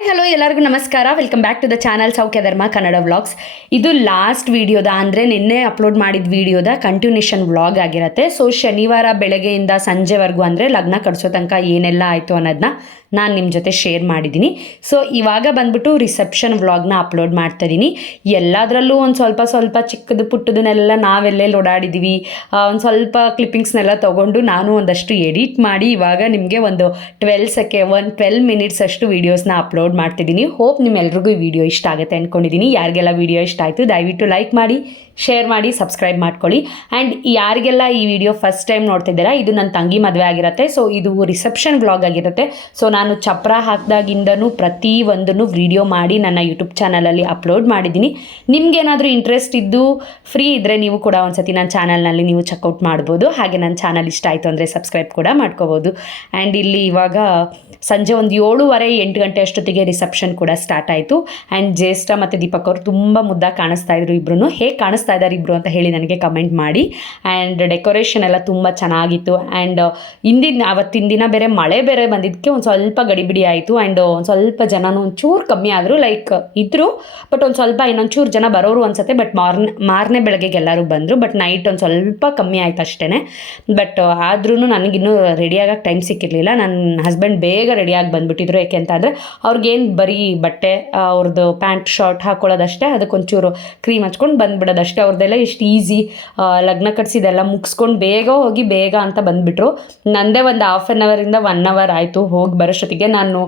Hello ಎಲ್ಲರಿಗೂ ನಮಸ್ಕಾರ. Welcome back to the channel Saukhya Dharma Kannada vlogs. ಇದು ಲಾಸ್ಟ್ ವಿಡಿಯೋದ ಅಂದರೆ ನಿನ್ನೆ ಅಪ್ಲೋಡ್ ಮಾಡಿದ ವಿಡಿಯೋದ ಕಂಟಿನ್ಯೂಷನ್ ವ್ಲಾಗ್ ಆಗಿರುತ್ತೆ. ಸೊ ಶನಿವಾರ ಬೆಳಗ್ಗೆಯಿಂದ ಸಂಜೆವರೆಗೂ ಅಂದರೆ ಲಗ್ನ ಕಟ್ಸೋ ತನಕ ಏನೆಲ್ಲ ಆಯಿತು ಅನ್ನೋದನ್ನ ನಾನು ನಿಮ್ಮ ಜೊತೆ ಶೇರ್ ಮಾಡಿದ್ದೀನಿ. ಸೊ ಇವಾಗ ಬಂದ್ಬಿಟ್ಟು ರಿಸೆಪ್ಷನ್ ವ್ಲಾಗ್ನ ಅಪ್ಲೋಡ್ ಮಾಡ್ತಾ ಇದ್ದೀನಿ. ಎಲ್ಲದರಲ್ಲೂ ಒಂದು ಸ್ವಲ್ಪ ಚಿಕ್ಕದು ಪುಟ್ಟದನ್ನೆಲ್ಲ ನಾವೆಲ್ಲೆಲ್ಲಿ ಓಡಾಡಿದ್ದೀವಿ, ಒಂದು ಸ್ವಲ್ಪ ಕ್ಲಿಪ್ಪಿಂಗ್ಸ್ನೆಲ್ಲ ತೊಗೊಂಡು ನಾನು ಒಂದಷ್ಟು ಎಡಿಟ್ ಮಾಡಿ ಇವಾಗ ನಿಮಗೆ ಒಂದು 12 ಮಿನಿಟ್ಸ್ ಅಷ್ಟು ವೀಡಿಯೋಸ್ನ ಅಪ್ಲೋಡ್ ಮಾಡ್ತಿದ್ದೀನಿ. ಹೋಪ್ ನಿಮ್ಮೆಲ್ರಿಗೂ ಈ ವಿಡಿಯೋ ಇಷ್ಟ ಆಗುತ್ತೆ ಅಂದ್ಕೊಂಡಿದ್ದೀನಿ. ಯಾರಿಗೆಲ್ಲ ವಿಡಿಯೋ ಇಷ್ಟ ಆಯಿತು ದಯವಿಟ್ಟು ಲೈಕ್ ಮಾಡಿ, ಶೇರ್ ಮಾಡಿ, ಸಬ್ಸ್ಕ್ರೈಬ್ ಮಾಡ್ಕೊಳ್ಳಿ. ಆ್ಯಂಡ್ ಯಾರಿಗೆಲ್ಲ ಈ ವಿಡಿಯೋ ಫಸ್ಟ್ ಟೈಮ್ ನೋಡ್ತಿದ್ದೀರಾ, ಇದು ನನ್ನ ತಂಗಿ ಮದುವೆ ಆಗಿರುತ್ತೆ. ಸೊ ಇದು ರಿಸೆಪ್ಷನ್ ವ್ಲಾಗ್ ಆಗಿರುತ್ತೆ. ಸೊ ನಾನು ಚಪ್ರ ಹಾಕಿದಾಗಿಂದನೂ ಪ್ರತಿಯೊಂದನ್ನು ವಿಡಿಯೋ ಮಾಡಿ ನನ್ನ ಯೂಟ್ಯೂಬ್ ಚಾನಲಲ್ಲಿ ಅಪ್ಲೋಡ್ ಮಾಡಿದ್ದೀನಿ. ನಿಮ್ಗೇನಾದರೂ ಇಂಟ್ರೆಸ್ಟ್ ಇದ್ದು ಫ್ರೀ ಇದ್ದರೆ ನೀವು ಕೂಡ ಒಂದ್ಸತಿ ನನ್ನ ಚಾನಲ್ನಲ್ಲಿ ನೀವು ಚೆಕ್ಔಟ್ ಮಾಡ್ಬೋದು. ಹಾಗೆ ನನ್ನ ಚಾನಲ್ ಇಷ್ಟ ಆಯಿತು ಅಂದರೆ ಸಬ್ಸ್ಕ್ರೈಬ್ ಕೂಡ ಮಾಡ್ಕೋಬೋದು. ಆ್ಯಂಡ್ ಇಲ್ಲಿ ಇವಾಗ ಸಂಜೆ ಒಂದು 7:30-8 ಗಂಟೆ ಅಷ್ಟೊತ್ತಿಗೆ ರಿಸೆಪ್ಷನ್ ಕೂಡ ಸ್ಟಾರ್ಟ್ ಆಯಿತು. ಆ್ಯಂಡ್ ಜ್ಯೇಷ್ಠ ಮತ್ತು ದೀಪಕ್ ಅವರು ತುಂಬ ಮುದ್ದಾಗಿ ಕಾಣಿಸ್ತಾ ಇದ್ರು. ಇಬ್ಬರೂ ಹೇಗೆ ಕಾಣಿಸ್ತಾ ಇದ್ದಾರೆ ಇಬ್ಬರು ಅಂತ ಹೇಳಿ ನನಗೆ ಕಮೆಂಟ್ ಮಾಡಿ. ಆ್ಯಂಡ್ ಡೆಕೋರೇಷನ್ ಎಲ್ಲ ತುಂಬ ಚೆನ್ನಾಗಿತ್ತು. ಆ್ಯಂಡ್ ಅವತ್ತಿನ ದಿನ ಬೇರೆ ಮಳೆ ಬೇರೆ ಬಂದಿದ್ದಕ್ಕೆ ಒಂದು ಸ್ವಲ್ಪ ಗಡಿಬಿಡಿ ಆಯಿತು. ಆ್ಯಂಡ್ ಒಂದು ಸ್ವಲ್ಪ ಜನನೂ ಒಂಚೂರು ಕಮ್ಮಿ ಆದರು, ಲೈಕ್ ಇದ್ದರು ಬಟ್ ಒಂದು ಸ್ವಲ್ಪ ಇನ್ನೊಂಚೂರು ಜನ ಬರೋರು ಅನ್ಸುತ್ತೆ. ಬಟ್ ಮಾರನೇ ಬೆಳಗ್ಗೆಗೆ ಎಲ್ಲರೂ ಬಂದರು. ಬಟ್ ನೈಟ್ ಒಂದು ಸ್ವಲ್ಪ ಕಮ್ಮಿ ಆಯ್ತು ಅಷ್ಟೇ. ಬಟ್ ಆದ್ರೂ ನನಗಿನ್ನೂ ರೆಡಿಯಾಗಕ್ಕೆ ಟೈಮ್ ಸಿಕ್ಕಿರಲಿಲ್ಲ. ನನ್ನ ಹಸ್ಬೆಂಡ್ ಬೇಗ ರೆಡಿಯಾಗಿ ಬಂದುಬಿಟ್ಟಿದ್ರು. ಯಾಕೆ ಅಂತ ಅಂದರೆ ಅವ್ರಿಗೇನು ಬರೀ ಬಟ್ಟೆ ಅವ್ರದ್ದು ಪ್ಯಾಂಟ್ ಶರ್ಟ್ ಹಾಕ್ಕೊಳ್ಳೋದಷ್ಟೇ, ಅದಕ್ಕೊಂಚೂರು ಕ್ರೀಮ್ ಹಚ್ಕೊಂಡು ಬಂದುಬಿಡೋದಷ್ಟೇ. ಅವ್ರದ್ದೆಲ್ಲ ಎಷ್ಟು ಈಸಿ, ಲಗ್ನ ಕಟ್ಸಿದೆಲ್ಲ ಮುಗಿಸ್ಕೊಂಡು ಬೇಗ ಹೋಗಿ ಬೇಗ ಅಂತ ಬಂದುಬಿಟ್ರು. ನಂದೇ ಒಂದು ಹಾಫ್ ಆನ್ ಅವರಿಂದ 1 ಅವರ್ ಆಯಿತು ಹೋಗಿ ಬರೋಷ್ಟೊತ್ತಿಗೆ. ನಾನು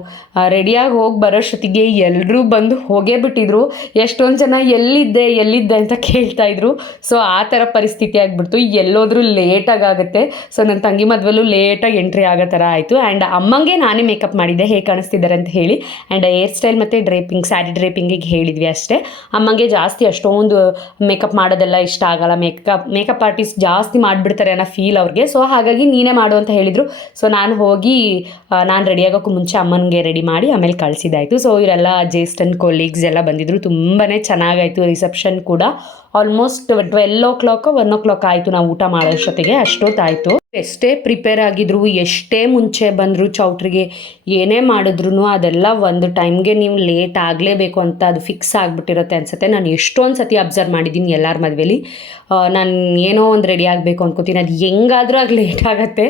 ರೆಡಿಯಾಗಿ ಹೋಗಿ ಬರೋಷ್ಟೊತ್ತಿಗೆ ಎಲ್ಲರೂ ಬಂದು ಹೋಗೇ ಬಿಟ್ಟಿದ್ರು. ಎಷ್ಟೊಂದು ಜನ ಎಲ್ಲಿದ್ದೆ ಅಂತ ಕೇಳ್ತಾಯಿದ್ರು. ಸೊ ಆ ಥರ ಪರಿಸ್ಥಿತಿ ಆಗಿಬಿಡ್ತು. ಎಲ್ಲೋದ್ರೂ ಲೇಟಾಗಿ ಆಗುತ್ತೆ. ಸೊ ನನ್ನ ತಂಗಿ ಮದುವೆಲ್ಲೂ ಲೇಟಾಗಿ ಎಂಟ್ರಿ ಆಗೋ ಥರ ಆಯಿತು. ಆ್ಯಂಡ್ ಅಮ್ಮಂಗೆ ನಾನೇ ಮೇಕಪ್ ಮಾಡಿದ್ದೆ ಹೇಗೆ ಕಾಣಿಸ್ತಿದ್ದಾರೆ ಅಂತ ಹೇಳಿ. ಆ್ಯಂಡ್ ಹೇರ್ ಸ್ಟೈಲ್ ಮತ್ತು ಡ್ರೇಪಿಂಗ್, ಸ್ಯಾರಿ ಡ್ರೇಪಿಂಗಿಗೆ ಹೇಳಿದ್ವಿ ಅಷ್ಟೇ. ಅಮ್ಮಂಗೆ ಜಾಸ್ತಿ ಅಷ್ಟೊಂದು ಮೇಕಪ್ ಮಾಡೋದೆಲ್ಲ ಇಷ್ಟ ಆಗಲ್ಲ. ಮೇಕಪ್ ಆರ್ಟಿಸ್ಟ್ ಜಾಸ್ತಿ ಮಾಡಿಬಿಡ್ತಾರೆ ಅನ್ನೋ ಫೀಲ್ ಅವ್ರಿಗೆ. ಸೊ ಹಾಗಾಗಿ ನೀನೇ ಮಾಡು ಅಂತ ಹೇಳಿದರು. ಸೊ ನಾನು ಹೋಗಿ ನಾನು ರೆಡಿಯಾಗೋಕ್ಕೂ ಮುಂಚೆ ಅಮ್ಮನಿಗೆ ರೆಡಿ ಮಾಡಿ ಆಮೇಲೆ ಕಳಿಸಿದ್ದಾಯಿತು. ಸೊ ಇವರೆಲ್ಲ ಜ್ಯೇಷ್ಠನ್ ಕೊಲೀಗ್ಸ್ ಎಲ್ಲ ಬಂದಿದ್ದರು. ತುಂಬಾ ಚೆನ್ನಾಗಾಯಿತು ರಿಸೆಪ್ಷನ್ ಕೂಡ. ಆಲ್ಮೋಸ್ಟ್ 12 o'clock 1 o'clock ಆಯಿತು ನಾವು ಊಟ ಮಾಡೋಷ್ಟೊತ್ತಿಗೆ. ಅಷ್ಟೊತ್ತಾಯಿತು. ಎಷ್ಟೇ ಪ್ರಿಪೇರ್ ಆಗಿದ್ರು, ಎಷ್ಟೇ ಮುಂಚೆ ಬಂದರು ಚೌಟ್ರಿಗೆ, ಏನೇ ಮಾಡಿದ್ರು ಅದೆಲ್ಲ ಒಂದು ಟೈಮ್ಗೆ ನೀವು ಲೇಟ್ ಆಗಲೇಬೇಕು ಅಂತ ಅದು ಫಿಕ್ಸ್ ಆಗಿಬಿಟ್ಟಿರುತ್ತೆ ಅನಿಸುತ್ತೆ. ನಾನು ಎಷ್ಟೊಂದು ಸತಿ ಅಬ್ಸರ್ವ್ ಮಾಡಿದ್ದೀನಿ ಎಲ್ಲರ ಮದುವೆಲಿ. ನಾನು ಏನೋ ಒಂದು ರೆಡಿ ಆಗಬೇಕು ಅಂದ್ಕೋತೀನಿ, ಅದು ಹೆಂಗಾದರೂ ಆಗಿ ಲೇಟ್ ಆಗುತ್ತೆ.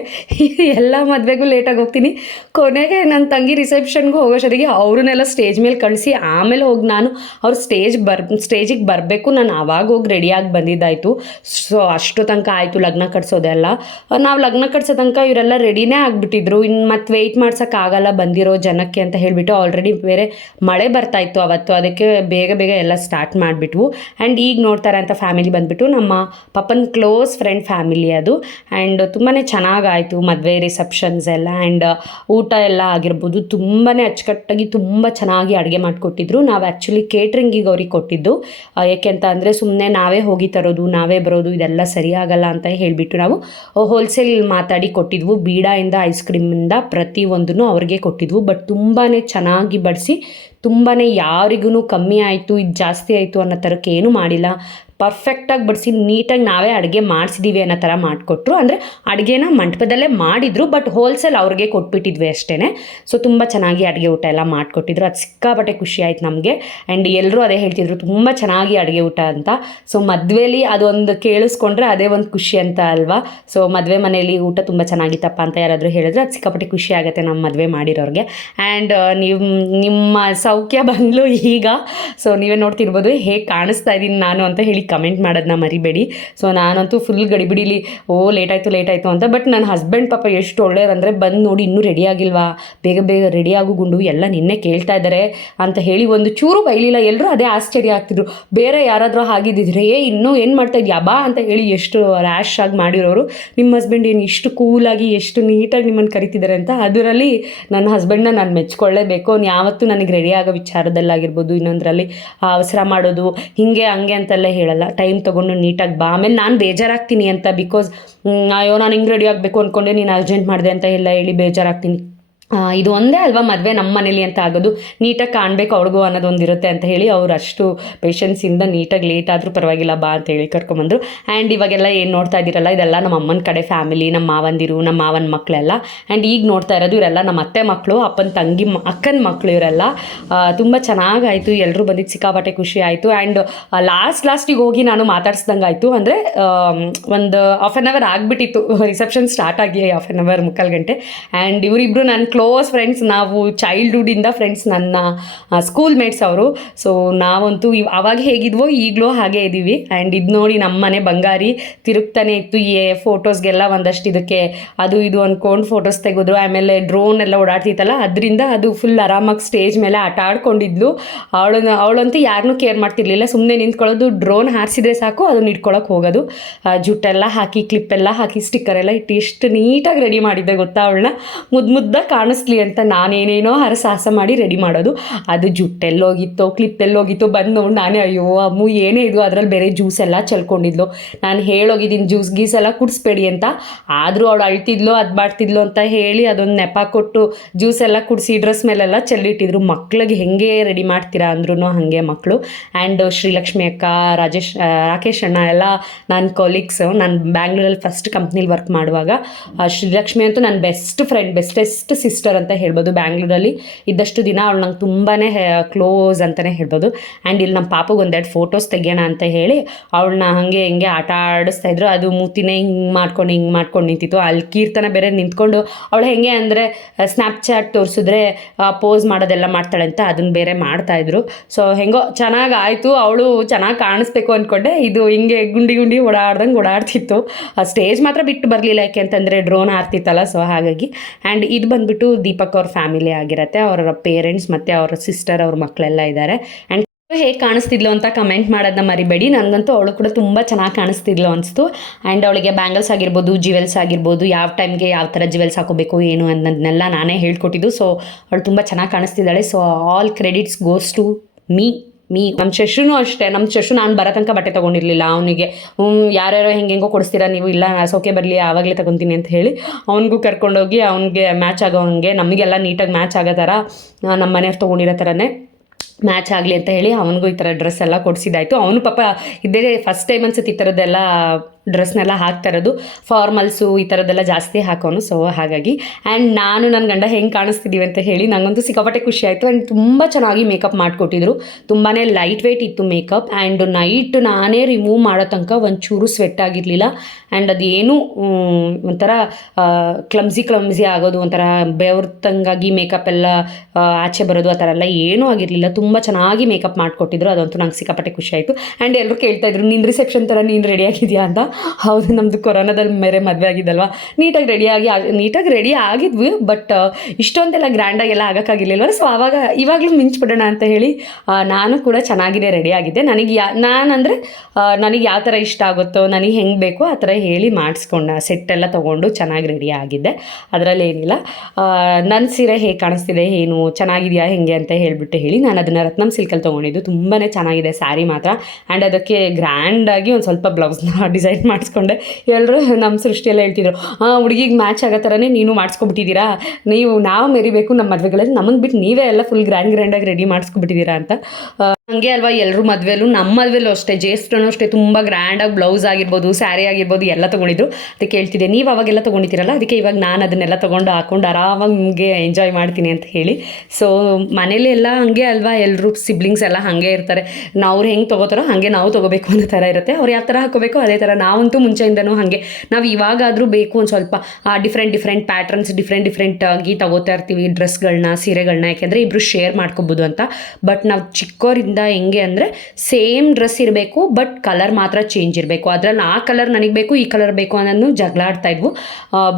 ಎಲ್ಲ ಮದುವೆಗೂ ಲೇಟಾಗಿ ಹೋಗ್ತೀನಿ. ಕೊನೆಗೆ ನನ್ನ ತಂಗಿ ರಿಸೆಪ್ಷನ್ಗೂ ಹೋಗೋಷ್ಟೊತ್ತಿಗೆ ಅವ್ರನ್ನೆಲ್ಲ ಸ್ಟೇಜ್ ಮೇಲೆ ಕಳಿಸಿ ಆಮೇಲೆ ಹೋಗಿ ನಾನು ಅವ್ರು ಸ್ಟೇಜಿಗೆ ಬರಬೇಕು. ನಾನು ಆವಾಗ ಹೋಗಿ ರೆಡಿಯಾಗಿ ಬಂದಿದ್ದಾಯಿತು. ಸೊ ಅಷ್ಟು ತನಕ ಆಯಿತು ಲಗ್ನ ಕಟ್ಸೋದೆಲ್ಲ. ನಾವು ಲಗ್ನ ಕಟ್ಸೋ ತನಕ ಇವರೆಲ್ಲ ರೆಡಿನೇ ಆಗಿಬಿಟ್ಟಿದ್ರು. ಇನ್ನು ಮತ್ತೆ ವೆಯ್ಟ್ ಮಾಡ್ಸೋಕ್ಕಾಗಲ್ಲ ಬಂದಿರೋ ಜನಕ್ಕೆ ಅಂತ ಹೇಳಿಬಿಟ್ಟು ಆಲ್ರೆಡಿ ಬೇರೆ ಮಳೆ ಬರ್ತಾಯಿತ್ತು ಅವತ್ತು. ಅದಕ್ಕೆ ಬೇಗ ಎಲ್ಲ ಸ್ಟಾರ್ಟ್ ಮಾಡಿಬಿಟ್ವು. ಆ್ಯಂಡ್ ಈಗ ನೋಡ್ತಾರೆ ಅಂತ ಫ್ಯಾಮಿಲಿ ಬಂದುಬಿಟ್ಟು ನಮ್ಮ ಪಪ್ಪನ ಕ್ಲೋಸ್ ಫ್ರೆಂಡ್ ಫ್ಯಾಮಿಲಿ ಅದು. ಆ್ಯಂಡ್ ತುಂಬಾ ಚೆನ್ನಾಗಾಯಿತು ಮದುವೆ ರಿಸೆಪ್ಷನ್ಸ್ ಎಲ್ಲ. ಆ್ಯಂಡ್ ಊಟ ಎಲ್ಲ ಆಗಿರ್ಬೋದು ತುಂಬಾ ಅಚ್ಚುಕಟ್ಟಾಗಿ ತುಂಬ ಚೆನ್ನಾಗಿ ಅಡುಗೆ ಮಾಡಿಕೊಟ್ಟಿದ್ರು. ನಾವು ಆ್ಯಕ್ಚುಲಿ ಕೇಟ್ರಿಂಗಿಗೆ ಅವ್ರಿಗೆ ಕೊಟ್ಟಿದ್ದು. ಏಕೆ ಅಂತ ಅಂದರೆ ಸುಮ್ಮನೆ ನಾವೇ ಹೋಗಿ ತರೋದು, ನಾವೇ ಬರೋದು ಇದೆಲ್ಲ ಸರಿಯಾಗಲ್ಲ ಅಂತ ಹೇಳಿಬಿಟ್ಟು ನಾವು ಹೋಲ್ಸೇಲ್ ಮಾತಾಡಿ ಕೊಟ್ಟಿದ್ವು. ಬೀಡಾಯಿಂದ ಐಸ್ ಕ್ರೀಮಿಂದ ಪ್ರತಿಯೊಂದನ್ನು ಅವ್ರಿಗೆ ಕೊಟ್ಟಿದ್ವು. ಬಟ್ ತುಂಬಾ ಚೆನ್ನಾಗಿ ಬಡಿಸಿ, ತುಂಬಾ ಯಾರಿಗೂ ಕಮ್ಮಿ ಆಯಿತು ಇದು ಜಾಸ್ತಿ ಆಯಿತು ಅನ್ನೋ ಥರಕ್ಕೆ ಏನೂ ಮಾಡಿಲ್ಲ. ಪರ್ಫೆಕ್ಟಾಗಿ ಬಡಿಸಿ ನೀಟಾಗಿ ನಾವೇ ಅಡುಗೆ ಮಾಡಿಸಿದ್ದೀವಿ ಅನ್ನೋ ಥರ ಮಾಡಿಕೊಟ್ರು. ಅಂದರೆ ಅಡುಗೆನ ಮಂಟಪದಲ್ಲೇ ಮಾಡಿದರು, ಬಟ್ ಹೋಲ್ಸೇಲ್ ಅವ್ರಿಗೆ ಕೊಟ್ಬಿಟ್ಟಿದ್ವಿ ಅಷ್ಟೇ. ಸೊ ತುಂಬ ಚೆನ್ನಾಗಿ ಅಡುಗೆ ಊಟ ಎಲ್ಲ ಮಾಡಿಕೊಟ್ಟಿದ್ರು. ಅದು ಸಿಕ್ಕಾಪಟ್ಟೆ ಖುಷಿ ಆಯ್ತು ನಮಗೆ. ಆ್ಯಂಡ್ ಎಲ್ಲರೂ ಅದೇ ಹೇಳ್ತಿದ್ರು ತುಂಬ ಚೆನ್ನಾಗಿ ಅಡುಗೆ ಊಟ ಅಂತ. ಸೊ ಮದುವೆಲಿ ಅದೊಂದು ಕೇಳಿಸ್ಕೊಂಡ್ರೆ ಅದೇ ಒಂದು ಖುಷಿ ಅಂತ ಅಲ್ವಾ. ಸೊ ಮದುವೆ ಮನೆಯಲ್ಲಿ ಊಟ ತುಂಬ ಚೆನ್ನಾಗಿತ್ತಪ್ಪ ಅಂತ ಯಾರಾದರೂ ಹೇಳಿದ್ರೆ ಅದು ಸಿಕ್ಕಾಪಟ್ಟೆ ಖುಷಿ ಆಗುತ್ತೆ ನಮ್ಮ ಮದುವೆ ಮಾಡಿರೋರಿಗೆ. ಆ್ಯಂಡ್ ನಿಮ್ಮ ಸೌಖ್ಯ ಬಂದ್ಲು ಈಗ. ಸೊ ನೀವೇ ನೋಡ್ತಿರ್ಬೋದು ಹೇಗೆ ಕಾಣಿಸ್ತಾ ಇದ್ದೀನಿ ನಾನು ಅಂತ ಹೇಳಿ ಕಮೆಂಟ್ ಮಾಡೋದನ್ನ ಮರಿಬೇಡಿ. ಸೊ ನಾನಂತೂ ಫುಲ್ ಗಡಿಬಿಡಿಲಿ ಲೇಟ್ ಆಯಿತು ಅಂತ. ಬಟ್ ನನ್ನ ಹಸ್ಬೆಂಡ್ ಪಾಪ ಎಷ್ಟು ಒಳ್ಳೆಯರು ಅಂದರೆ ಬಂದು ನೋಡಿ ಇನ್ನೂ ರೆಡಿ ಆಗಿಲ್ವಾ, ಬೇಗ ರೆಡಿ ಆಗು ಗುಂಡು, ಎಲ್ಲ ನಿನ್ನೆ ಕೇಳ್ತಾ ಇದ್ದಾರೆ ಅಂತ ಹೇಳಿ ಒಂದು ಚೂರು ಬೈಲಿಲ್ಲ. ಎಲ್ಲರೂ ಅದೇ ಆಶ್ಚರ್ಯ ಆಗ್ತಿದ್ರು. ಬೇರೆ ಯಾರಾದರೂ ಆಗಿದ್ದಿದ್ರೆ ಇನ್ನೂ ಏನು ಮಾಡ್ತಾ ಇದೆಯಾ ಬಾ ಅಂತ ಹೇಳಿ ಎಷ್ಟು ರ್ಯಾಶ್ ಆಗಿ ಮಾಡಿರೋರು. ನಿಮ್ಮ ಹಸ್ಬೆಂಡ್ ಏನು ಇಷ್ಟು ಕೂಲಾಗಿ ಎಷ್ಟು ನೀಟಾಗಿ ನಿಮ್ಮನ್ನು ಕರಿತಿದ್ದಾರೆ ಅಂತ. ಅದರಲ್ಲಿ ನನ್ನ ಹಸ್ಬೆಂಡ್ನ ನಾನು ಮೆಚ್ಕೊಳ್ಳೇಬೇಕು. ಯಾವತ್ತೂ ನನಗೆ ರೆಡಿ ಆಗೋ ವಿಚಾರದಲ್ಲಾಗಿರ್ಬೋದು, ಇನ್ನೊಂದರಲ್ಲಿ ಅವಸರ ಮಾಡೋದು ಹಿಂಗೆ ಹಂಗೆ ಅಂತೆಲ್ಲ ಹೇಳಲ್ಲ. ಟೈಮ್ ತೊಗೊಂಡು ನೀಟಾಗಿ ಬಾ. ಆಮೇಲೆ ನಾನು ಬೇಜಾರಾಗ್ತೀನಿ ಅಂತ, ಬಿಕಾಸ್ ಅಯ್ಯೋ ನಾನು ಹಿಂಗೆ ರೆಡಿ ಆಗಬೇಕು ಅಂದ್ಕೊಂಡೆ ನೀನು ಅರ್ಜೆಂಟ್ ಮಾಡಿದೆ ಅಂತ ಎಲ್ಲ ಹೇಳಿ ಬೇಜಾರಾಗ್ತೀನಿ. ಇದು ಒಂದೇ ಅಲ್ವಾ ಮದುವೆ ನಮ್ಮ ಮನೇಲಿ ಅಂತ ಆಗೋದು, ನೀಟಾಗಿ ಕಾಣಬೇಕು ಅವ್ಳಿಗೂ ಅನ್ನೋದೊಂದಿರುತ್ತೆ ಅಂತ ಹೇಳಿ ಅವ್ರು ಅಷ್ಟು ಪೇಷನ್ಸಿಂದ ನೀಟಾಗಿ ಲೇಟ್ ಆದರೂ ಪರವಾಗಿಲ್ಲ ಬಾ ಅಂತ ಹೇಳಿ ಕರ್ಕೊಂಬಂದರು. ಆ್ಯಂಡ್ ಇವಾಗೆಲ್ಲ ಏನು ನೋಡ್ತಾ ಇದ್ದೀರಲ್ಲ ಇದೆಲ್ಲ ನಮ್ಮ ಅಮ್ಮನ ಕಡೆ ಫ್ಯಾಮಿಲಿ, ನಮ್ಮ ಮಾವಂದಿರು, ನಮ್ಮ ಮಾವನ ಮಕ್ಕಳೆಲ್ಲ. ಆ್ಯಂಡ್ ಈಗ ನೋಡ್ತಾ ಇರೋದು ಇವರೆಲ್ಲ ನಮ್ಮ ಅತ್ತೆ ಮಕ್ಕಳು, ಅಪ್ಪನ ತಂಗಿ ಅಕ್ಕನ ಮಕ್ಕಳು ಇವರೆಲ್ಲ. ತುಂಬ ಚೆನ್ನಾಗಾಯಿತು, ಎಲ್ಲರೂ ಬಂದಿದ್ದು ಸಿಕ್ಕಾಪಟ್ಟೆ ಖುಷಿ ಆಯಿತು. ಆ್ಯಂಡ್ ಲಾಸ್ಟಿಗೆ ಹೋಗಿ ನಾನು ಮಾತಾಡ್ಸ್ದಂಗೆ ಆಯಿತು. ಅಂದರೆ ಒಂದು ಹಾಫ್ ಆನ್ ಅವರ್ ಆಗಿಬಿಟ್ಟಿತ್ತು ರಿಸೆಪ್ಷನ್ ಸ್ಟಾರ್ಟ್ ಆಗಿ, ಹಾಫ್ ಆನ್ ಅವರ್ 3/4 ಗಂಟೆ. ಆ್ಯಂಡ್ ಇವರಿಬ್ಬರು ನನ್ನ ಕ್ಲೋಸ್ ಫ್ರೆಂಡ್ಸ್, ನಾವು ಚೈಲ್ಡ್ಹುಡ್ಡಿಂದ ಫ್ರೆಂಡ್ಸ್, ನನ್ನ ಸ್ಕೂಲ್ ಮೇಟ್ಸ್ ಅವರು. ಸೊ ನಾವಂತೂ ಅವಾಗ ಹೇಗಿದ್ವೋ ಈಗಲೂ ಹಾಗೇ ಇದ್ದೀವಿ. ಆ್ಯಂಡ್ ಇದು ನೋಡಿ ನಮ್ಮ ಮನೆ ಬಂಗಾರಿ ತಿರುಗ್ತಾನೆ ಇತ್ತು. ಫೋಟೋಸ್ಗೆಲ್ಲ ಒಂದಷ್ಟು ಇದಕ್ಕೆ ಅದು ಇದು ಅಂದ್ಕೊಂಡು ಫೋಟೋಸ್ ತೆಗೆದ್ರು. ಆಮೇಲೆ ಡ್ರೋನ್ ಎಲ್ಲ ಓಡಾಡ್ತಿತ್ತಲ್ಲ, ಅದರಿಂದ ಅದು ಫುಲ್ ಆರಾಮಾಗಿ ಸ್ಟೇಜ್ ಮೇಲೆ ಆಟ ಆಡ್ಕೊಂಡಿದ್ಲು. ಅವಳಂತೂ ಯಾರನ್ನೂ ಕೇರ್ ಮಾಡ್ತಿರ್ಲಿಲ್ಲ, ಸುಮ್ಮನೆ ನಿಂತ್ಕೊಳ್ಳೋದು, ಡ್ರೋನ್ ಹಾರಿಸಿದ್ರೆ ಸಾಕು ಅದನ್ನ ಇಟ್ಕೊಳಕ್ಕೆ ಹೋಗೋದು. ಜುಟ್ಟೆಲ್ಲ ಹಾಕಿ, ಕ್ಲಿಪ್ಪೆಲ್ಲ ಹಾಕಿ, ಸ್ಟಿಕ್ಕರ್ ಎಲ್ಲ ಇಟ್ಟು ಎಷ್ಟು ನೀಟಾಗಿ ರೆಡಿ ಮಾಡಿದ್ದೆ ಗೊತ್ತಾ ಅವಳನ್ನ, ಮುದ್ದಾಗಿ ಕಾಣಿಸ್ಲಿ ಅಂತ ನಾನೇನೇನೋ ಹರಸಾಹಸ ಮಾಡಿ ರೆಡಿ ಮಾಡೋದು. ಅದು ಜುಟ್ಟೆಲ್ಲೋಗಿತ್ತೋ ಕ್ಲಿಪ್ಪೆಲ್ಲೋಗಿತ್ತೋ ಬಂದು ನೋಡಿ ನಾನೇ ಅಯ್ಯೋ ಅಮ್ಮು ಏನೇ ಇದು, ಅದರಲ್ಲಿ ಬೇರೆ ಜ್ಯೂಸ್ ಎಲ್ಲ ಚಲ್ಕೊಂಡಿದ್ಲು. ನಾನು ಹೇಳೋಗಿದ್ದೀನಿ ಜ್ಯೂಸ್ ಗೀಸ್ ಎಲ್ಲ ಕುಡಿಸ್ಬೇಡಿ ಅಂತ, ಆದರೂ ಅವಳು ಅಳ್ತಿದ್ಲು ಅದು ಮಾಡ್ತಿದ್ಲು ಅಂತ ಹೇಳಿ ಅದೊಂದು ನೆಪ ಕೊಟ್ಟು ಜ್ಯೂಸ್ ಎಲ್ಲ ಕುಡಿಸಿ ಡ್ರೆಸ್ ಮೇಲೆಲ್ಲ ಚೆಲ್ಲಿಟ್ಟಿದ್ರು. ಮಕ್ಳಿಗೆ ಹೆಂಗೆ ರೆಡಿ ಮಾಡ್ತೀರಾ ಅಂದ್ರೂ ಹಾಗೆ ಮಕ್ಕಳು. ಆ್ಯಂಡ್ ಶ್ರೀಲಕ್ಷ್ಮಿ ಅಕ್ಕ, ರಾಕೇಶ್ ಅಣ್ಣ ಎಲ್ಲ ನನ್ನ ಕೊಲೀಗ್ಸು. ನಾನು ಬ್ಯಾಂಗ್ಳೂರಲ್ಲಿ ಫಸ್ಟ್ ಕಂಪ್ನಿಲಿ ವರ್ಕ್ ಮಾಡುವಾಗ ಶ್ರೀಲಕ್ಷ್ಮಿ ಅಂತೂ ನನ್ನ ಬೆಸ್ಟ್ ಫ್ರೆಂಡ್, ಬೆಸ್ಟೆಸ್ಟ್ ಸಿಸ್ಟರ್ ಅಂತ ಹೇಳ್ಬೋದು. ಬ್ಯಾಂಗ್ಳೂರಲ್ಲಿ ಇದ್ದಷ್ಟು ದಿನ ಅವಳು ನಂಗೆ ತುಂಬಾ ಕ್ಲೋಸ್ ಅಂತಲೇ ಹೇಳ್ಬೋದು. ಆ್ಯಂಡ್ ಇಲ್ಲಿ ನಮ್ಮ ಪಾಪಗೆ ಒಂದೆರಡು ಫೋಟೋಸ್ ತೆಗಿಯೋಣ ಅಂತ ಹೇಳಿ ಅವಳನ್ನ ಹಾಗೆ ಹಿಂಗೆ ಆಟ ಆಡಿಸ್ತಾಯಿದ್ರು. ಅದು ಮೂತಿನೇ ಹಿಂಗೆ ಮಾಡ್ಕೊಂಡು ನಿಂತಿತ್ತು. ಅಲ್ಲಿ ಕೀರ್ತನ ಬೇರೆ ನಿಂತ್ಕೊಂಡು ಅವಳು ಹೆಂಗೆ ಅಂದರೆ ಸ್ನ್ಯಾಪ್ಚಾಟ್ ತೋರಿಸಿದ್ರೆ ಪೋಸ್ ಮಾಡೋದೆಲ್ಲ ಮಾಡ್ತಾಳೆ ಅಂತ ಅದನ್ನು ಬೇರೆ ಮಾಡ್ತಾಯಿದ್ರು. ಸೊ ಹೆಂಗೋ ಚೆನ್ನಾಗಿ ಆಯಿತು, ಅವಳು ಚೆನ್ನಾಗಿ ಕಾಣಿಸ್ಬೇಕು ಅಂದ್ಕೊಂಡೆ. ಇದು ಹಿಂಗೆ ಗುಂಡಿ ಓಡಾಡ್ದಂಗೆ ಓಡಾಡ್ತಿತ್ತು. ಸ್ಟೇಜ್ ಮಾತ್ರ ಬಿಟ್ಟು ಬರಲಿಲ್ಲ, ಯಾಕೆ ಅಂತಂದರೆ ಡ್ರೋನ್ ಆರ್ತಿತ್ತಲ್ಲ, ಸೊ ಹಾಗಾಗಿ. ಆ್ಯಂಡ್ ಇದು ಬಂದುಬಿಟ್ಟು ದೀಪಕ್ ಅವ್ರ ಫ್ಯಾಮಿಲಿ ಆಗಿರುತ್ತೆ. ಅವರ ಪೇರೆಂಟ್ಸ್ ಮತ್ತು ಅವರ ಸಿಸ್ಟರ್, ಅವ್ರ ಮಕ್ಕಳೆಲ್ಲ ಇದ್ದಾರೆ. ಆ್ಯಂಡ್ ಹೇಗೆ ಕಾಣಿಸ್ತಿದ್ಲು ಅಂತ ಕಮೆಂಟ್ ಮಾಡೋದನ್ನ ಮರಿಬೇಡಿ. ನನಗಂತೂ ಅವಳು ಕೂಡ ತುಂಬ ಚೆನ್ನಾಗಿ ಕಾಣಿಸ್ತಿದ್ಲು ಅನಿಸ್ತು. ಆ್ಯಂಡ್ ಅವಳಿಗೆ ಬ್ಯಾಂಗಲ್ಸ್ ಆಗಿರ್ಬೋದು, ಜ್ಯುವೆಲ್ಸ್ ಆಗಿರ್ಬೋದು, ಯಾವ ಟೈಮ್ಗೆ ಯಾವ ಥರ ಜ್ಯುವೆಲ್ಸ್ ಹಾಕೋಬೇಕು ಏನು ಅನ್ನೋದನ್ನೆಲ್ಲ ನಾನೇ ಹೇಳ್ಕೊಟ್ಟಿದ್ದು. ಸೊ ಅವಳು ತುಂಬ ಚೆನ್ನಾಗಿ ಕಾಣಿಸ್ತಿದ್ದಾಳೆ. So all credits goes to me. ನಮ್ಮ ಶಶುನೂ ಅಷ್ಟೇ. ನಮ್ಮ ಶಶು ನಾನು ಬರೋ ತನಕ ಬಟ್ಟೆ ತೊಗೊಂಡಿರಲಿಲ್ಲ. ಅವನಿಗೆ ಯಾರ್ಯಾರೋ ಹೆಂಗೆಂಗೋ ಕೊಡಿಸ್ತೀರಾ ನೀವು, ಇಲ್ಲ ಸೋಕೆ ಬರಲಿ ಆವಾಗಲೇ ತೊಗೊತೀನಿ ಅಂತ ಹೇಳಿ ಅವನಿಗೂ ಕರ್ಕೊಂಡೋಗಿ ಅವನಿಗೆ ಮ್ಯಾಚ್ ಆಗೋ ಹಂಗೆ, ನಮಗೆಲ್ಲ ನೀಟಾಗಿ ಮ್ಯಾಚ್ ಆಗೋ ಥರ ನಮ್ಮ ಮನೆಯವ್ರು ತೊಗೊಂಡಿರೋ ಥರನೇ ಮ್ಯಾಚ್ ಆಗಲಿ ಅಂತ ಹೇಳಿ ಅವನಿಗೂ ಈ ಥರ ಡ್ರೆಸ್ ಎಲ್ಲ ಕೊಡಿಸಿದ್ದಾಯಿತು. ಅವನು ಪಾಪ ಇದೇ ಫಸ್ಟ್ ಟೈಮ್ ಅನ್ಸುತ್ತೆ ಈ ಥರದ್ದೆಲ್ಲ ಡ್ರೆಸ್ನೆಲ್ಲ ಹಾಕ್ತಾ ಇರೋದು. ಫಾರ್ಮಲ್ಸು ಈ ಥರದ್ದೆಲ್ಲ ಜಾಸ್ತಿ ಹಾಕೋನು. ಸೊ ಹಾಗಾಗಿ ಆ್ಯಂಡ್ ನಾನು ನನ್ನ ಗಂಡ ಹೆಂಗೆ ಕಾಣಿಸ್ತಿದ್ದೀವಿ ಅಂತ ಹೇಳಿ ನನಗಂತೂ ಸಿಕ್ಕಾಪಟ್ಟೆ ಖುಷಿ ಆಯಿತು. ಆ್ಯಂಡ್ ತುಂಬ ಚೆನ್ನಾಗಿ ಮೇಕಪ್ ಮಾಡಿಕೊಟ್ಟಿದ್ರು. ತುಂಬಾ ಲೈಟ್ ವೆಯ್ಟ್ ಇತ್ತು ಮೇಕಪ್. ಆ್ಯಂಡ್ ನೈಟ್ ನಾನೇ ರಿಮೂವ್ ಮಾಡೋ ತನಕ ಒಂಚೂರು ಸ್ವೆಟ್ ಆಗಿರಲಿಲ್ಲ. ಆ್ಯಂಡ್ ಅದೇನು ಒಂಥರ ಕ್ಲಮ್ಸಿ ಆಗೋದು, ಒಂಥರ ಬೆವರ್ತಂಗಾಗಿ ಮೇಕಪ್ ಎಲ್ಲ ಆಚೆ ಬರೋದು ಆ ಥರ ಎಲ್ಲ ಏನೂ ಆಗಿರಲಿಲ್ಲ. ತುಂಬ ಚೆನ್ನಾಗಿ ಮೇಕಪ್ ಮಾಡಿಕೊಟ್ಟಿದ್ರು. ಅದಂತೂ ನಂಗೆ ಸಿಕ್ಕಾಪಟ್ಟೆ ಖುಷಿ ಆಯಿತು. ಆ್ಯಂಡ್ ಎಲ್ಲರೂ ಕೇಳ್ತಾಯಿದ್ರು ನೀನು ರಿಸೆಪ್ಷನ್ ಥರ ನೀನು ರೆಡಿ ಆಗಿದೆಯಾ ಅಂತ. ಹೌದು, ನಮ್ಮದು ಕೊರೋನಾದಲ್ಲಿ ಮೇರೆ ಮದುವೆ ಆಗಿದ್ದಲ್ವ, ನೀಟಾಗಿ ರೆಡಿ ಆಗಿದ್ವಿ. ಬಟ್ ಇಷ್ಟೊಂದೆಲ್ಲ ಗ್ರ್ಯಾಂಡಾಗೆಲ್ಲ ಆಗೋಕ್ಕಾಗಿರ್ಲಿಲ್ವಲ್ಲ. ಸೊ ಇವಾಗಲೂ ಮಿಂಚ್ಬಿಡೋಣ ಅಂತ ಹೇಳಿ ನಾನು ಕೂಡ ಚೆನ್ನಾಗಿಯೇ ರೆಡಿ ಆಗಿದ್ದೆ. ನಾನಂದರೆ ನನಗೆ ಯಾವ ಥರ ಇಷ್ಟ ಆಗುತ್ತೋ, ನನಗೆ ಹೆಂಗೆ ಬೇಕೋ ಆ ಥರ ಹೇಳಿ ಮಾಡಿಸ್ಕೊಂಡ ಸೆಟ್ಟೆಲ್ಲ ತೊಗೊಂಡು ಚೆನ್ನಾಗಿ ರೆಡಿ ಆಗಿದ್ದೆ. ಅದರಲ್ಲಿ ಏನಿಲ್ಲ. ನನ್ನ ಸೀರೆ ಹೇಗೆ ಕಾಣಿಸ್ತಿದೆ, ಏನು ಚೆನ್ನಾಗಿದೆಯಾ ಹೆಂಗೆ ಅಂತ ಹೇಳಿಬಿಟ್ಟು ಹೇಳಿ ನಾನು ಅದನ್ನು ರತ್ನಂ ಸಿಲ್ಕಲ್ಲಿ ತೊಗೊಂಡಿದ್ದು. ತುಂಬಾ ಚೆನ್ನಾಗಿದೆ ಸ್ಯಾರಿ ಮಾತ್ರ. ಆ್ಯಂಡ್ ಅದಕ್ಕೆ ಗ್ರ್ಯಾಂಡಾಗಿ ಒಂದು ಸ್ವಲ್ಪ ಬ್ಲೌಸ್ನ ಡಿಸೈನ್ ಮಾಡಿಸ್ಕೊಂಡೆ. ಎಲ್ಲರೂ ನಮ್ಮ ಸೃಷ್ಟಿಯೆಲ್ಲ ಹೇಳ್ತಿದ್ರು, ಹುಡುಗಿಗೆ ಮ್ಯಾಚ್ ಆಗೋ ಥರನೇ ನೀನು ಮಾಡಿಸ್ಕೊಬಿಟ್ಟಿದ್ದೀರಾ, ನಾವು ಮೆರಿಬೇಕು ನಮ್ಮ ಮದುವೆಗಳಲ್ಲಿ, ನಮಗೆ ಬಿಟ್ಟು ನೀವೇ ಎಲ್ಲ ಫುಲ್ ಗ್ರ್ಯಾಂಡಾಗಿ ರೆಡಿ ಮಾಡಿಸ್ಕೊಬಿಟ್ಟಿದ್ದೀರಾ ಅಂತ. ಹಾಗೆ ಅಲ್ವಾ ಎಲ್ಲರೂ ಮದುವೆಲ್ಲೂ, ನಮ್ಮ ಮದುವೆಲ್ಲೂ ಅಷ್ಟೇ, ಜ್ಯೇಷ್ಠನೂ ಅಷ್ಟೇ ತುಂಬ ಗ್ರ್ಯಾಂಡಾಗಿ ಬ್ಲೌಸ್ ಆಗಿರ್ಬೋದು, ಸ್ಯಾರಿ ಆಗಿರ್ಬೋದು ಎಲ್ಲ ತೊಗೊಂಡಿದ್ರು. ಅದಕ್ಕೆ ಹೇಳ್ತಿದ್ದೆ ನೀವು ಅವಾಗೆಲ್ಲ ತೊಗೊಂಡಿದ್ದೀರಲ್ಲ, ಅದಕ್ಕೆ ಇವಾಗ ನಾನು ಅದನ್ನೆಲ್ಲ ತೊಗೊಂಡು ಹಾಕ್ಕೊಂಡು ಆರಾಮಾಗಿ ನಿಮಗೆ ಎಂಜಾಯ್ ಮಾಡ್ತೀನಿ ಅಂತ ಹೇಳಿ. ಸೊ ಮನೇಲಿ ಎಲ್ಲ ಹಾಗೆ ಅಲ್ವಾ, ಎಲ್ಲರೂ ಸಿಬ್ಲಿಂಗ್ಸ್ ಎಲ್ಲ ಹಾಗೆ ಇರ್ತಾರೆ. ಅವ್ರು ಹೆಂಗೆ ತೊಗೋತಾರೋ ಹಾಗೆ ನಾವು ತೊಗೋಬೇಕು ಅನ್ನೋ ಥರ ಇರುತ್ತೆ. ಅವ್ರು ಯಾವ ಥರ ಹಾಕೋಬೇಕು ಅದೇ ಥರ. ನಾವಂತೂ ಮುಂಚೆಯಿಂದನೂ ಹಾಗೆ, ನಾವು ಇವಾಗಾದರೂ ಬೇಕು ಒಂದು ಸ್ವಲ್ಪ ಡಿಫ್ರೆಂಟ್ ಪ್ಯಾಟ್ರನ್ಸ್, ಡಿಫ್ರೆಂಟ್ ಆಗಿ ತೊಗೋತಾ ಇರ್ತೀವಿ ಡ್ರೆಸ್ಗಳನ್ನ, ಸೀರೆಗಳನ್ನ, ಯಾಕೆಂದರೆ ಇಬ್ಬರು ಶೇರ್ ಮಾಡ್ಕೋಬೋದು ಅಂತ. ಬಟ್ ನಾವು ಚಿಕ್ಕವರಿಂದ ಹೆಂಗೆ ಅಂದರೆ ಸೇಮ್ ಡ್ರೆಸ್ ಇರಬೇಕು, ಬಟ್ ಕಲರ್ ಮಾತ್ರ ಚೇಂಜ್ ಇರಬೇಕು. ಅದರಲ್ಲಿ ಆ ಕಲರ್ ನನಗೆ ಬೇಕು, ಈ ಕಲರ್ ಬೇಕು ಅನ್ನೋದು ಜಗಳ ಆಡ್ತಾ ಇದ್ವು.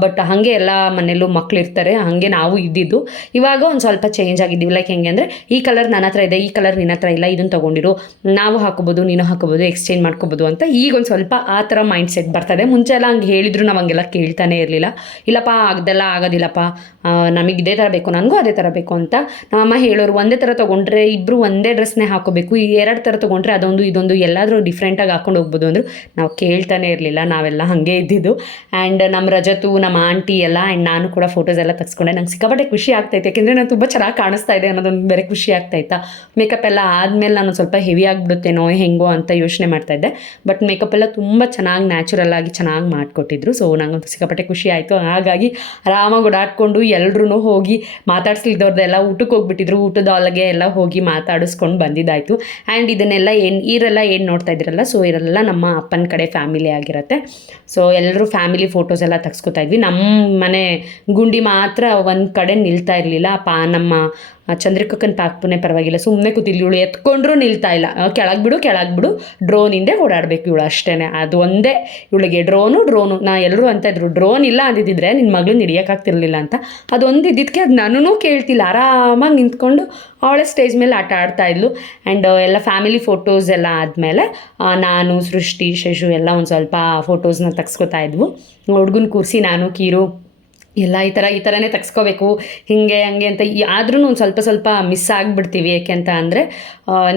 ಬಟ್ ಹಾಗೆ ಎಲ್ಲ ಮನೆಯಲ್ಲೂ ಮಕ್ಳು ಇರ್ತಾರೆ, ಹಾಗೆ ನಾವು ಇದ್ದಿದ್ದು. ಇವಾಗ ಒಂದು ಸ್ವಲ್ಪ ಚೇಂಜ್ ಆಗಿದ್ದೀವಿ. ಲೈಕ್ ಹೆಂಗೆ ಅಂದರೆ ಈ ಕಲರ್ ನನ್ನ ಹತ್ರ ಇದೆ, ಈ ಕಲರ್ ನಿನ್ನ ಹತ್ರ ಇಲ್ಲ, ಇದನ್ನು ತೊಗೊಂಡಿರು, ನಾವು ಹಾಕೋಬೋದು, ನೀನು ಹಾಕೋಬೋದು, ಎಕ್ಸ್ಚೇಂಜ್ ಮಾಡ್ಕೋಬೋದು ಅಂತ ಈಗ ಒಂದು ಸ್ವಲ್ಪ ಆ ಥರ ಮೈಂಡ್ ಸೆಟ್ ಬರ್ತದೆ. ಮುಂಚೆ ಎಲ್ಲ ಹಂಗೆ ಹೇಳಿದ್ರು ನಾವು ಹಂಗೆಲ್ಲ ಕೇಳ್ತಾನೆ ಇರಲಿಲ್ಲ. ಇಲ್ಲಪ್ಪ ಅದೆಲ್ಲ ಆಗೋದಿಲ್ಲಪ್ಪ, ನಮಗೆ ಇದೇ ಥರ ಬೇಕು, ನನಗೂ ಅದೇ ಥರ ಬೇಕು ಅಂತ ನಮ್ಮಮ್ಮ ಹೇಳೋರು. ಒಂದೇ ಥರ ತೊಗೊಂಡ್ರೆ ಇಬ್ಬರು ಒಂದೇ ಡ್ರೆಸ್ನೇ ಹಾಕೋ ಹಾಕೋಬೇಕು, ಈ 2 ಥರ ತೊಗೊಂಡ್ರೆ ಅದೊಂದು ಇದೊಂದು ಎಲ್ಲಾದರೂ ಡಿಫ್ರೆಂಟಾಗಿ ಹಾಕೊಂಡು ಹೋಗ್ಬೋದು ಅಂದರು. ನಾವು ಕೇಳ್ತಾನೆ ಇರಲಿಲ್ಲ, ನಾವೆಲ್ಲ ಹಾಗೆ ಇದ್ದಿದ್ದು. ಆ್ಯಂಡ್ ನಮ್ಮ ರಜತು, ನಮ್ಮ ಆಂಟಿ ಎಲ್ಲ ಆ್ಯಂಡ್ ನಾನು ಕೂಡ ಫೋಟೋಸ್ ಎಲ್ಲ ತೆಗೆಸ್ಕೊಂಡೆ. ನಂಗೆ ಸಿಕ್ಕಾಪಟ್ಟೆ ಖುಷಿ ಆಗ್ತೈತೆ, ಯಾಕೆಂದರೆ ನಾನು ತುಂಬ ಚೆನ್ನಾಗಿ ಕಾಣಿಸ್ತಾ ಇದೆ ಅನ್ನೋದೊಂದು ಬೇರೆ ಖುಷಿ ಆಗ್ತಾಯಿತ್ತಾ. ಮೇಕಪ್ ಎಲ್ಲ ಆದಮೇಲೆ ನಾನು ಸ್ವಲ್ಪ ಹೆವಿ ಆಗಿಬಿಡುತ್ತೇನೋ ಹೆಂಗೋ ಅಂತ ಯೋಚನೆ ಮಾಡ್ತಾಯಿದ್ದೆ. ಬಟ್ ಮೇಕಪ್ ಎಲ್ಲ ತುಂಬ ಚೆನ್ನಾಗಿ ನ್ಯಾಚುರಲ್ ಆಗಿ ಚೆನ್ನಾಗಿ ಮಾಡಿಕೊಟ್ಟಿದ್ರು. ಸೊ ನಂಗಂತೂ ಸಿಕ್ಕಾಪಟ್ಟೆ ಖುಷಿ ಆಯಿತು. ಹಾಗಾಗಿ ಆರಾಮಾಗಿ ಓಡಾಡಿಕೊಂಡು ಎಲ್ಲರೂ ಹೋಗಿ ಮಾತಾಡ್ಸ್ಲಿದ್ದವ್ರದ್ದೆಲ್ಲ ಊಟಕ್ಕೆ ಹೋಗ್ಬಿಟ್ಟಿದ್ರು. ಊಟದ ಒಳಗೆ ಎಲ್ಲ ಹೋಗಿ ಮಾತಾಡಿಸ್ಕೊಂಡು ಬಂದಿದ್ದಾಯಿತು. ಆ್ಯಂಡ್ ಇದನ್ನೆಲ್ಲ ಏನು ನೋಡ್ತಾ ಇದ್ರಲ್ಲ, ಸೊ ಇವರೆಲ್ಲ ನಮ್ಮ ಅಪ್ಪನ ಕಡೆ ಫ್ಯಾಮಿಲಿ ಆಗಿರುತ್ತೆ. ಸೊ ಎಲ್ಲರೂ ಫ್ಯಾಮಿಲಿ ಫೋಟೋಸ್ ಎಲ್ಲ ತೆಗೆಸ್ಕೊತಾ ಇದ್ವಿ. ನಮ್ಮ ಮನೆ ಗುಂಡಿ ಮಾತ್ರ ಒಂದು ಕಡೆ ನಿಲ್ತಾ ಇರಲಿಲ್ಲ. ನಮ್ಮ ಚಂದ್ರಿಕಕ್ಕನ ಪಾಕ್ಪುನೇ ಪರವಾಗಿಲ್ಲ, ಸುಮ್ಮನೆ ಕೂತಿದ್ಲು. ಇವಳು ಎತ್ಕೊಂಡ್ರೂ ನಿಲ್ತಾ ಇಲ್ಲ. ಕೆಳಗೆ ಬಿಡು ಡ್ರೋನ್ ಹಿಂದೆ ಓಡಾಡಬೇಕು ಇವಳು ಅಷ್ಟೇ. ಅದು ಒಂದೇ ಇವಳಿಗೆ ಡ್ರೋನು. ಎಲ್ಲರೂ ಅಂತ ಇದ್ರು, ಡ್ರೋನ್ ಇಲ್ಲ ಅಂದಿದ್ದಿದ್ರೆ ನಿನ್ನ ಮಗಳನ್ನ ಹಿಡಿಯೋಕ್ಕಾಗ್ತಿರ್ಲಿಲ್ಲ ಅಂತ. ಅದೊಂದು ಇದ್ದಿದ್ದಕ್ಕೆ ಅದು ನನ್ನೂ ಕೇಳ್ತಿಲ್ಲ, ಆರಾಮಾಗಿ ನಿಂತ್ಕೊಂಡು ಅವಳೇ ಸ್ಟೇಜ್ ಮೇಲೆ ಆಟ ಆಡ್ತಾ ಇದ್ಲು. ಆ್ಯಂಡ್ ಎಲ್ಲ ಫ್ಯಾಮಿಲಿ ಫೋಟೋಸ್ ಎಲ್ಲ ಆದಮೇಲೆ ನಾನು, ಸೃಷ್ಟಿ, ಶಶು ಎಲ್ಲ ಒಂದು ಸ್ವಲ್ಪ ಫೋಟೋಸ್ನ ತೆಗೆಸ್ಕೊತಾ ಇದ್ವು. ಹುಡುಗನ ಕೂರಿಸಿ ನಾನು, ಕೀರು ಎಲ್ಲ ಈ ಥರನೇ ತೆಗೆಸ್ಕೋಬೇಕು ಹೀಗೆ ಹಂಗೆ ಅಂತ. ಆದ್ರೂ ಒಂದು ಸ್ವಲ್ಪ ಮಿಸ್ ಆಗಿಬಿಡ್ತೀವಿ. ಯಾಕೆ ಅಂತ ಅಂದರೆ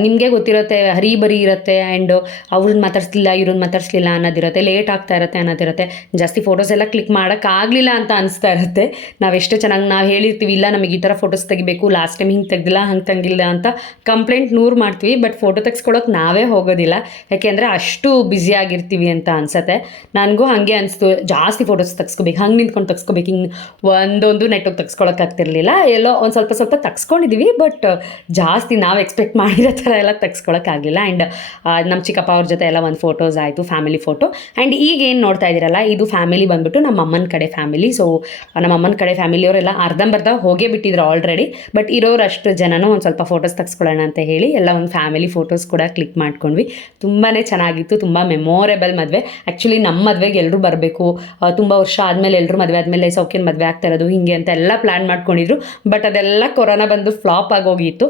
ನಿಮಗೆ ಗೊತ್ತಿರುತ್ತೆ, ಹರಿಬರಿ ಇರುತ್ತೆ. ಆ್ಯಂಡ್ ಅವ್ರನ್ನ ಮಾತಾಡಿಸ್ಲಿಲ್ಲ ಅನ್ನೋದಿರುತ್ತೆ, ಲೇಟ್ ಆಗ್ತಾ ಇರುತ್ತೆ ಅನ್ನೋದಿರುತ್ತೆ. ಜಾಸ್ತಿ ಫೋಟೋಸ್ ಎಲ್ಲ ಕ್ಲಿಕ್ ಮಾಡೋಕ್ಕಾಗಲಿಲ್ಲ ಅಂತ ಅನಿಸ್ತಾ ಇರುತ್ತೆ. ನಾವೆಷ್ಟು ಚೆನ್ನಾಗಿ ನಾವು ಹೇಳಿರ್ತೀವಿ, ಇಲ್ಲ ನಮಗೆ ಈ ಥರ ಫೋಟೋಸ್ ತೆಗಿಬೇಕು, ಲಾಸ್ಟ್ ಟೈಮ್ ಹಿಂಗೆ ತೆಗ್ದಿಲ್ಲ ಹಂಗೆ ತಂಗಿಲ್ಲ ಅಂತ ಕಂಪ್ಲೇಂಟ್ 100 ಮಾಡ್ತೀವಿ. ಬಟ್ ಫೋಟೋ ತೆಗೆಸ್ಕೊಳಕ್ಕೆ ನಾವೇ ಹೋಗೋದಿಲ್ಲ, ಯಾಕೆಂದರೆ ಅಷ್ಟು ಬ್ಯುಸಿ ಆಗಿರ್ತೀವಿ ಅಂತ ಅನಿಸುತ್ತೆ. ನನಗೂ ಹಾಗೆ ಅನಿಸ್ತು, ಜಾಸ್ತಿ ಫೋಟೋಸ್ ತೆಗೆಸ್ಕೋಬೇಕು, ಹಂಗೆ ನಿಂತ್ಕೊಂಡು ತೆಗೆಸ್ಕೋಬೇಕು, ಹಿಂಗೆ ಒಂದೊಂದು ನೆಟ್ಟೋಗಿ ತೆಗೆಸ್ಕೊಳಕ್ಕಾಗ್ತಿರ್ಲಿಲ್ಲ. ಎಲ್ಲೋ ಒಂದು ಸ್ವಲ್ಪ ತೆಗೆಸ್ಕೊಂಡಿದ್ದೀವಿ, ಬಟ್ ಜಾಸ್ತಿ ನಾವು ಎಕ್ಸ್ಪೆಕ್ಟ್ ಮಾಡಿರೋ ಥರ ಎಲ್ಲ ತೆಗೆಸ್ಕೊಳಕ್ಕಾಗಲಿಲ್ಲ. ಆ್ಯಂಡ್ ನಮ್ಮ ಚಿಕ್ಕಪ್ಪ ಅವ್ರ ಜೊತೆ ಎಲ್ಲ ಒಂದು ಫೋಟೋಸ್ ಆಯಿತು, ಫ್ಯಾಮಿಲಿ ಫೋಟೋ. ಆ್ಯಂಡ್ ಈಗ ಏನು ನೋಡ್ತಾ ಇದ್ದೀರಲ್ಲ, ಇದು ಫ್ಯಾಮಿಲಿ ಬಂದುಬಿಟ್ಟು ನಮ್ಮ ಅಮ್ಮನ ಕಡೆ ಫ್ಯಾಮಿಲಿ. ಸೊ ನಮ್ಮ ಅಮ್ಮನ ಕಡೆ ಫ್ಯಾಮಿಲಿಯವರೆಲ್ಲ ಅರ್ಧಂಬರ್ಧ ಹೋಗೇ ಬಿಟ್ಟಿದ್ರು ಆಲ್ರೆಡಿ. ಬಟ್ ಇರೋರು ಅಷ್ಟು ಜನನೂ ಒಂದು ಸ್ವಲ್ಪ ಫೋಟೋಸ್ ತೆಗೆಸ್ಕೊಳ್ಳೋಣ ಅಂತ ಹೇಳಿ ಎಲ್ಲ ಒಂದು ಫ್ಯಾಮಿಲಿ ಫೋಟೋಸ್ ಕೂಡ ಕ್ಲಿಕ್ ಮಾಡ್ಕೊಂಡ್ವಿ. ತುಂಬಾ ಚೆನ್ನಾಗಿತ್ತು, ತುಂಬ ಮೆಮೊರೇಬಲ್ ಮದುವೆ. ಆ್ಯಕ್ಚುಲಿ ನಮ್ಮ ಮದುವೆಗೆ ಎಲ್ಲರೂ ಬರಬೇಕು, ತುಂಬ ವರ್ಷ ಆದಮೇಲೆ ಎಲ್ಲರೂ ಮದುವೆ ಆದಮೇಲೆ ಸೌಖ್ಯನ ಮದುವೆ ಆಗ್ತಾ ಇರೋದು ಹಿಂಗೆ ಅಂತ ಎಲ್ಲ ಪ್ಲ್ಯಾನ್ ಮಾಡ್ಕೊಂಡಿದ್ರು. ಬಟ್ ಅದೆಲ್ಲ ಕೊರೋನಾ ಬಂದು ಫ್ಲಾಪ್ ಆಗೋಗಿತ್ತು.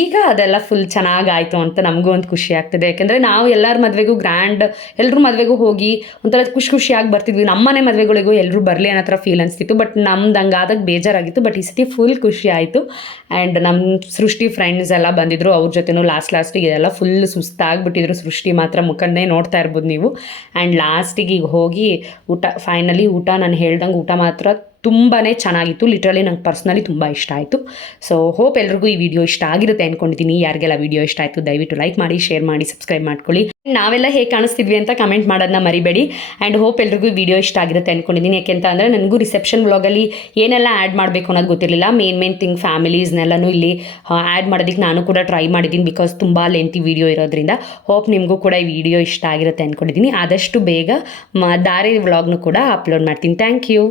ಈಗ ಅದೆಲ್ಲ ಫುಲ್ ಚೆನ್ನಾಗಾಯಿತು ಅಂತ ನಮಗೂ ಒಂದು ಖುಷಿ ಆಗ್ತದೆ. ಯಾಕೆಂದರೆ ನಾವು ಎಲ್ಲರ ಮದುವೆಗೂ ಎಲ್ಲರೂ ಮದುವೆಗೂ ಹೋಗಿ ಒಂಥರ ಖುಷಿಯಾಗಿ ಬರ್ತಿದ್ವಿ. ನಮ್ಮ ಮನೆ ಮದುವೆಗಳಿಗೂ ಎಲ್ಲರೂ ಬರಲಿ ಅನ್ನೋ ಥರ ಫೀಲ್ ಅನಿಸ್ತಿತ್ತು. ಬಟ್ ನಮ್ದು ಹಂಗಾದಾಗ ಬೇಜಾರಾಗಿತ್ತು. ಬಟ್ ಈ ಸತಿ ಫುಲ್ ಖುಷಿ ಆಯಿತು. ಆ್ಯಂಡ್ ನಮ್ಮ ಸೃಷ್ಟಿ ಫ್ರೆಂಡ್ಸ್ ಎಲ್ಲ ಬಂದಿದ್ದರು, ಅವ್ರ ಜೊತೆನೂ ಲಾಸ್ಟಿಗೆ ಎಲ್ಲ ಫುಲ್ ಸುಸ್ತಾಗ್ಬಿಟ್ಟಿದ್ರು. ಸೃಷ್ಟಿ ಮಾತ್ರ ಮುಖನ್ನೇ ನೋಡ್ತಾ ಇರ್ಬೋದು ನೀವು. ಆ್ಯಂಡ್ ಲಾಸ್ಟಿಗೆ ಈಗ ಹೋಗಿ ಫೈನಲಿ ಊಟ ನಾನು ಹೇಳ್ದಂಗೆ ಊಟ ಮಾತ್ರ ತುಂಬಾ ಚೆನ್ನಾಗಿತ್ತು. ಲಿಟ್ರಲಿ ನಂಗೆ ಪರ್ಸ್ನಲಿ ತುಂಬ ಇಷ್ಟ ಆಯಿತು. ಸೊ ಹೋಪ್ ಎಲ್ರಿಗೂ ಈ ವಿಡಿಯೋ ಇಷ್ಟ ಆಗಿರುತ್ತೆ ಅಂದ್ಕೊಂಡಿದ್ದೀನಿ. ಯಾರಿಗೆಲ್ಲ ವಿಡಿಯೋ ಇಷ್ಟ ಆಯಿತು ದಯವಿಟ್ಟು ಲೈಕ್ ಮಾಡಿ, ಶೇರ್ ಮಾಡಿ, ಸಬ್ಸ್ಕ್ರೈಬ್ ಮಾಡ್ಕೊಳ್ಳಿ. ನಾವೆಲ್ಲ ಹೇಗೆ ಕಾಣಿಸ್ತಿದ್ವಿ ಅಂತ ಕಮೆಂಟ್ ಮಾಡೋದನ್ನ ಮರಿಬೇಡಿ. ಆ್ಯಂಡ್ ಹೋಪ್ ಎಲ್ರಿಗೂ ವಿಡಿಯೋ ಇಷ್ಟ ಆಗಿರುತ್ತೆ ಅಂದ್ಕೊಂಡಿದ್ದೀನಿ. ಯಾಕೆಂತ ಅಂದರೆ ನನಗೂ ರಿಸೆಪ್ಷನ್ ವ್ಲಾಗಲ್ಲಿ ಏನೆಲ್ಲ ಆ್ಯಡ್ ಮಾಡಬೇಕು ಅನ್ನೋದು ಗೊತ್ತಿರಲಿಲ್ಲ. ಮೇನ್ ಥಿಂಗ್ ಫ್ಯಾಮಿಲೀಸ್ನೆಲ್ಲನೂ ಇಲ್ಲಿ ಆ್ಯಡ್ ಮಾಡೋದಕ್ಕೆ ನಾನು ಕೂಡ ಟ್ರೈ ಮಾಡಿದ್ದೀನಿ, ಬಿಕಾಸ್ ತುಂಬ ಲೆಂತಿ ವಿಡಿಯೋ ಇರೋದ್ರಿಂದ. ಹೋಪ್ ನಿಮಗೂ ಕೂಡ ಈ ವಿಡಿಯೋ ಇಷ್ಟ ಆಗಿರುತ್ತೆ ಅಂದ್ಕೊಂಡಿದ್ದೀನಿ. ಆದಷ್ಟು ಬೇಗ ದಾರಿ ವ್ಲಾಗ್ನು ಕೂಡ ಅಪ್ಲೋಡ್ ಮಾಡ್ತೀನಿ. Thank you.